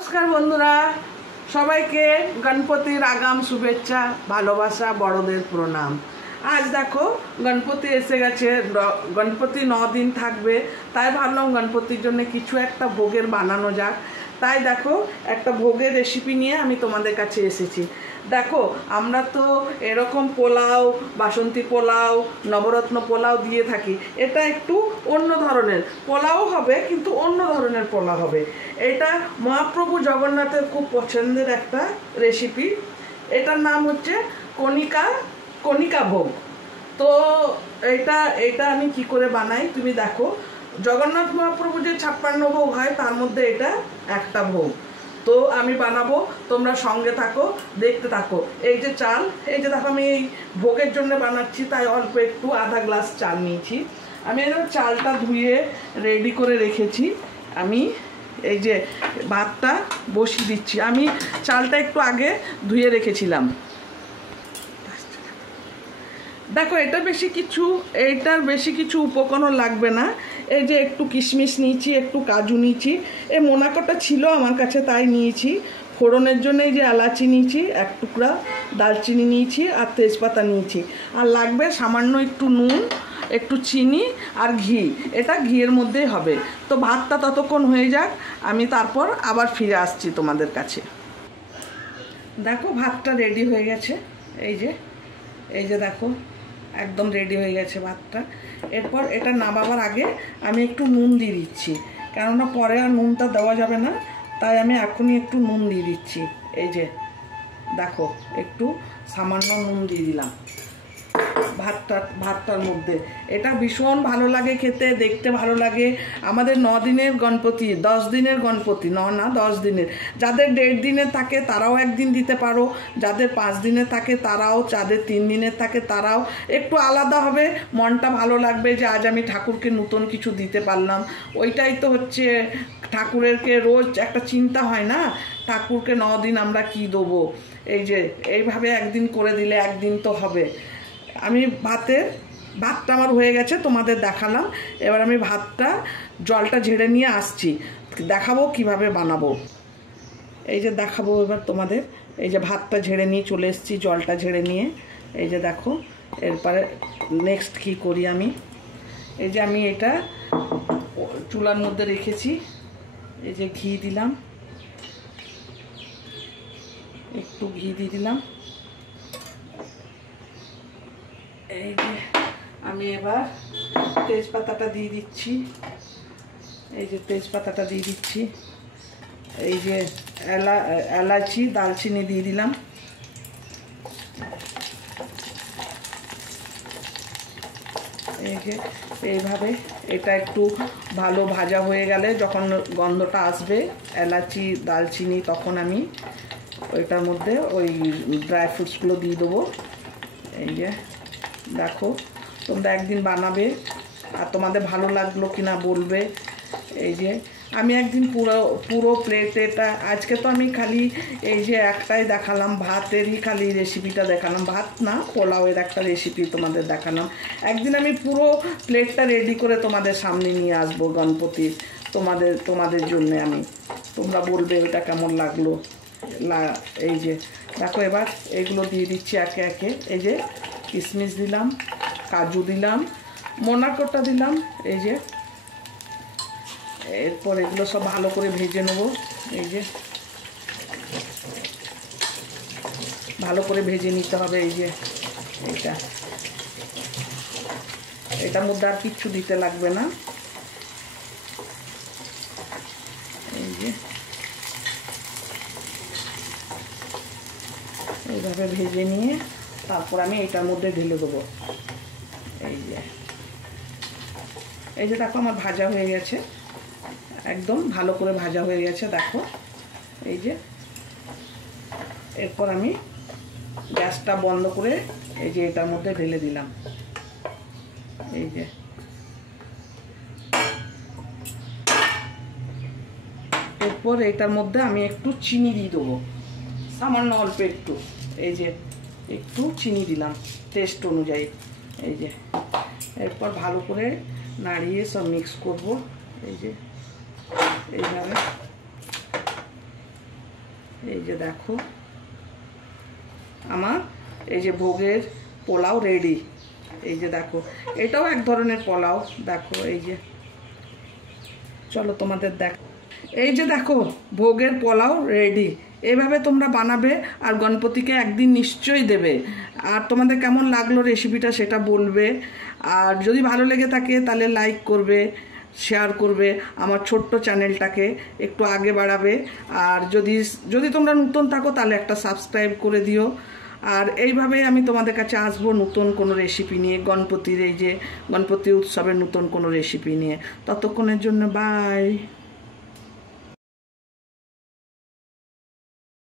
নমস্কার বন্ধুরা, সবাইকে গণপতির আগাম শুভেচ্ছা, ভালোবাসা, বড়দের প্রণাম। আজ দেখো গণপতি এসে গেছে, গণপতি 9 দিন থাকবে, তাই ভাবলাম গণপতির জন্য কিছু একটা ভোগের বানানো যাক। তাই দেখো একটা ভোগের রেসিপি নিয়ে আমি তোমাদের কাছে এসেছি। দেখো আমরা তো এরকম পোলাও, বাসন্তী পোলাও, নবরত্ন পোলাও দিয়ে থাকি। এটা একটু অন্য ধরনের পোলাও হবে, কিন্তু অন্য ধরনের পোলাও হবে। এটা মহাপ্রভু জগন্নাথের খুব পছন্দের একটা রেসিপি। এটার নাম হচ্ছে কণিকা ভোগ। তো এটা আমি কি করে বানাই তুমি দেখো। জগন্নাথ মহাপ্রভু যে 56 ভোগ হয়, তার মধ্যে এটা একটা ভোগ। তো আমি বানাবো, তোমরা সঙ্গে থাকো, দেখতে থাকো। এই যে চাল, এই যে দেখো আমি এই ভোগের জন্য বানাচ্ছি, তাই অল্প একটু আধা গ্লাস চাল নিয়েছি। আমি এবার চালটা ধুয়ে রেডি করে রেখেছি। আমি এই যে ভাতটা বসিয়ে দিচ্ছি। আমি চালটা একটু আগে ধুয়ে রেখেছিলাম। দেখো এইটার বেশি কিছু উপকরণ লাগবে না। এই যে একটু কিশমিশ নিয়েছি, একটু কাজু নিয়েছি, এই মোনাকোটা ছিল আমার কাছে তাই নিয়েছি। ফোড়নের জন্য এই যে এলাচি নিয়েছি, এক টুকরা দালচিনি নিয়েছি, আর তেজপাতা নিয়েছি। আর লাগবে সামান্য একটু নুন, একটু চিনি আর ঘি। এটা ঘিয়ের মধ্যেই হবে। তো ভাতটা ততক্ষণ হয়ে যাক, আমি তারপর আবার ফিরে আসছি তোমাদের কাছে। দেখো ভাতটা রেডি হয়ে গেছে। এই যে দেখো একদম রেডি হয়ে গেছে ভাতটা। এরপর এটা নামাবার আগে আমি একটু নুন দিয়ে দিচ্ছি, কেননা পরে আর নুনটা দেওয়া যাবে না, তাই আমি এখনই একটু নুন দিয়ে দিচ্ছি। এই যে দেখো একটু সামান্য নুন দিয়ে দিলাম ভাতটার মধ্যে। এটা ভীষণ ভালো লাগে খেতে, দেখতে ভালো লাগে। আমাদের 9 দিনের গণপতি, 10 দিনের গণপতি, 9 না 10 দিনের। যাদের 1.5 দিনের থাকে তারাও একদিন দিতে পারো, যাদের 5 দিনের থাকে তারাও, যাদের 3 দিনের থাকে তারাও। একটু আলাদা হবে, মনটা ভালো লাগবে যে আজ আমি ঠাকুরকে নতুন কিছু দিতে পারলাম। ওইটাই তো হচ্ছে ঠাকুরেরকে রোজ একটা চিন্তা হয় না, ঠাকুরকে 9 দিন আমরা কি দেবো। এই যে এইভাবে একদিন করে দিলে একদিন তো হবে। আমি ভাতটা আমার হয়ে গেছে, তোমাদের দেখালাম। এবার আমি জলটা ঝেড়ে নিয়ে আসছি, দেখাবো কিভাবে বানাবো। এই যে দেখাবো এবার তোমাদের। এই যে ভাতটা ঝেড়ে নিয়ে চলে এসেছি, জলটা ঝেড়ে নিয়ে। এই যে দেখো এরপরে নেক্সট কি করি আমি। এই যে আমি এটা চুলার মধ্যে রেখেছি। এই যে ঘি দিলাম, একটু ঘি দিয়ে দিলাম। এই যে আমি এবার তেজপাতাটা দিয়ে দিচ্ছি। এই যে তেজপাতাটা দিয়ে দিচ্ছি। এই যে এলাচি, দালচিনি দিয়ে দিলাম। এই যে এইভাবে এটা একটু ভালো ভাজা হয়ে গেলে, যখন গন্ধটা আসবে এলাচি দালচিনি, তখন আমি ওইটার মধ্যে ওই ড্রাই ফ্রুটসগুলো দিয়ে দেবো। এই যে দেখো তোমরা একদিন বানাবে, আর তোমাদের ভালো লাগলো কিনা বলবে। এই যে আমি একদিন পুরো প্লেটেটা, আজকে তো আমি খালি এই যে একটাই দেখালাম, ভাতেরই খালি রেসিপিটা দেখালাম, ভাত না পোলাওয়ের একটা রেসিপি তোমাদের দেখালাম। একদিন আমি পুরো প্লেটটা রেডি করে তোমাদের সামনে নিয়ে আসবো গণপতির, তোমাদের জন্য আমি। তোমরা বলবে ওটা কেমন লাগলো। এই যে দেখো এবার এগুলো দিয়ে দিচ্ছি একে একে। এই যে কিশমিশ দিলাম, কাজু দিলাম, মোনাকোটা দিলাম। এই যে এরপর এগুলো সব ভালো করে ভেজে নেবো। এই যে ভালো করে ভেজে নিতে হবে। এই যে এটার মধ্যে আর কিচ্ছু দিতে লাগবে না। এই যে এইভাবে ভেজে নিয়ে তারপর আমি এটার মধ্যে ঢেলে দেবো। এই যে দেখো আমার ভাজা হয়ে গেছে, একদম ভালো করে ভাজা হয়ে গেছে দেখো। এই যে এরপর আমি গ্যাসটা বন্ধ করে এই যে এটার মধ্যে ঢেলে দিলাম। এই যে এরপর এটার মধ্যে আমি একটু চিনি দিয়ে দেবো, সামান্য অল্প একটু। এই যে একটু চিনি দিলাম টেস্ট অনুযায়ী। এই যে এরপর ভালো করে নাড়িয়ে সব মিক্স করব। এই যে এইভাবে এই যে দেখো আমার এই যে ভোগের পোলাও রেডি। এই যে দেখো এটাও এক ধরনের পোলাও, দেখো এই যে, চলো তোমাদের দেখ, এই যে দেখো ভোগের পোলাও রেডি। এইভাবে তোমরা বানাবে আর গণপতিকে একদিন নিশ্চয়ই দেবে। আর তোমাদের কেমন লাগলো রেসিপিটা সেটা বলবে। আর যদি ভালো লেগে থাকে তাহলে লাইক করবে, শেয়ার করবে, আমার ছোট্ট চ্যানেলটাকে একটু আগে বাড়াবে। আর যদি তোমরা নতুন থাকো তাহলে একটা সাবস্ক্রাইব করে দিও। আর এইভাবেই আমি তোমাদের কাছে আসবো নতুন কোনো রেসিপি নিয়ে, গণপতির এই যে গণপতি উৎসবের নতুন কোনো রেসিপি নিয়ে। ততক্ষণের জন্য বাই।